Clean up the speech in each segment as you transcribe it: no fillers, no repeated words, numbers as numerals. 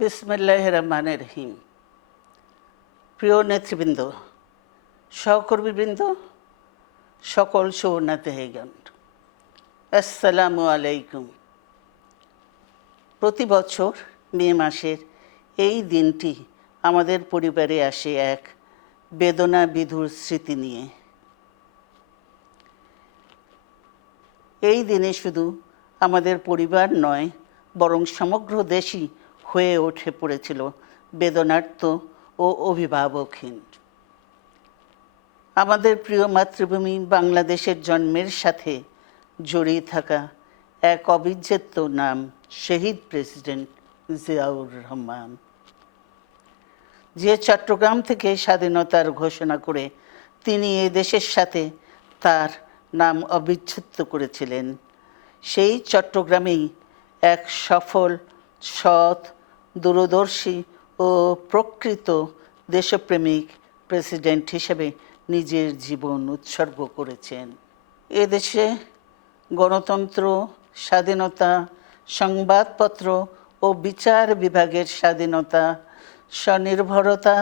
বিসমিল্লাহির রহমানির রহিম। প্রিয় নেতৃবৃন্দ, সহকর্মীবৃন্দ, সকল সুবর্ণাতিগণ, আসসালামু আলাইকুম। প্রতি বছর মে মাসের এই দিনটি আমাদের পরিবারে আসে এক বেদনা বিধুর স্মৃতি নিয়ে। এই দিনে শুধু আমাদের পরিবার নয়, বরং সমগ্র দেশই হয়ে উঠে পড়েছিল বেদনার্ত ও অভিভাবকহীন। আমাদের প্রিয় মাতৃভূমি বাংলাদেশের জন্মের সাথে জড়িয়ে থাকা এক অবিচ্ছেদ্য নাম শহীদ প্রেসিডেন্ট জিয়াউর রহমান, যে চট্টগ্রাম থেকে স্বাধীনতার ঘোষণা করে তিনি এ দেশের সাথে তার নাম অবিচ্ছেদ্য করেছিলেন। সেই চট্টগ্রামেই এক সফল, সৎ, দূরদর্শী ও প্রকৃত দেশপ্রেমিক প্রেসিডেন্ট হিসেবে নিজের জীবন উৎসর্গ করেছেন। এদেশে গণতন্ত্র, স্বাধীনতা, সংবাদপত্র ও বিচার বিভাগের স্বাধীনতা, স্বনির্ভরতা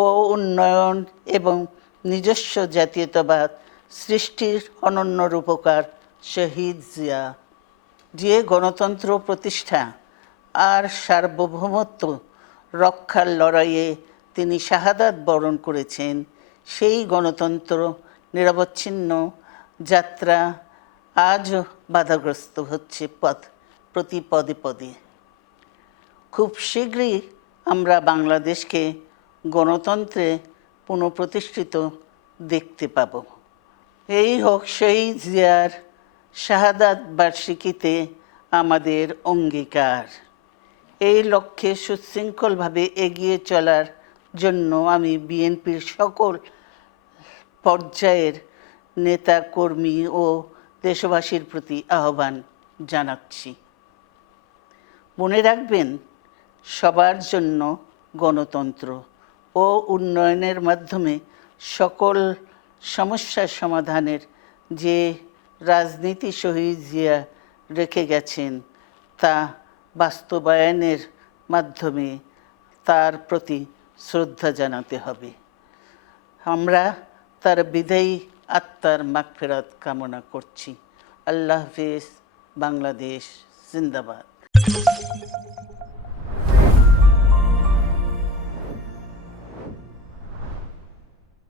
ও উন্নয়ন এবং নিজস্ব জাতীয়তাবাদ সৃষ্টির অনন্য রূপকার শহীদ জিয়া, যে গণতন্ত্র প্রতিষ্ঠা আর সার্বভৌমত্ব রক্ষার লড়াইয়ে তিনি শাহাদাত বরণ করেছেন, সেই গণতন্ত্র নিরবচ্ছিন্ন যাত্রা আজও বাধাগ্রস্ত হচ্ছে প্রতি পদে পদে। খুব শীঘ্রই আমরা বাংলাদেশকে গণতন্ত্রে পুনঃপ্রতিষ্ঠিত দেখতে পাব। এই হোক শহীদ জিয়ার শাহাদাত বার্ষিকীতে আমাদের অঙ্গীকার। এই লক্ষ্যে সুশৃঙ্খলভাবে এগিয়ে চলার জন্য আমি বিএনপির সকল পর্যায়ের নেতা কর্মী ও দেশবাসীর প্রতি আহ্বান জানাচ্ছি। মনে রাখবেন, সবার জন্য গণতন্ত্র ও উন্নয়নের মাধ্যমে সকল সমস্যার সমাধানের যে রাজনীতি শহীদ জিয়া রেখে গেছেন, তা বাস্তবায়নের মাধ্যমে তার প্রতি শ্রদ্ধা জানাতে হবে। আমরা তার বিদায়ী আত্মার মাগফিরাত কামনা করছি। আল্লাহ হাফেজ। বাংলাদেশ জিন্দাবাদ।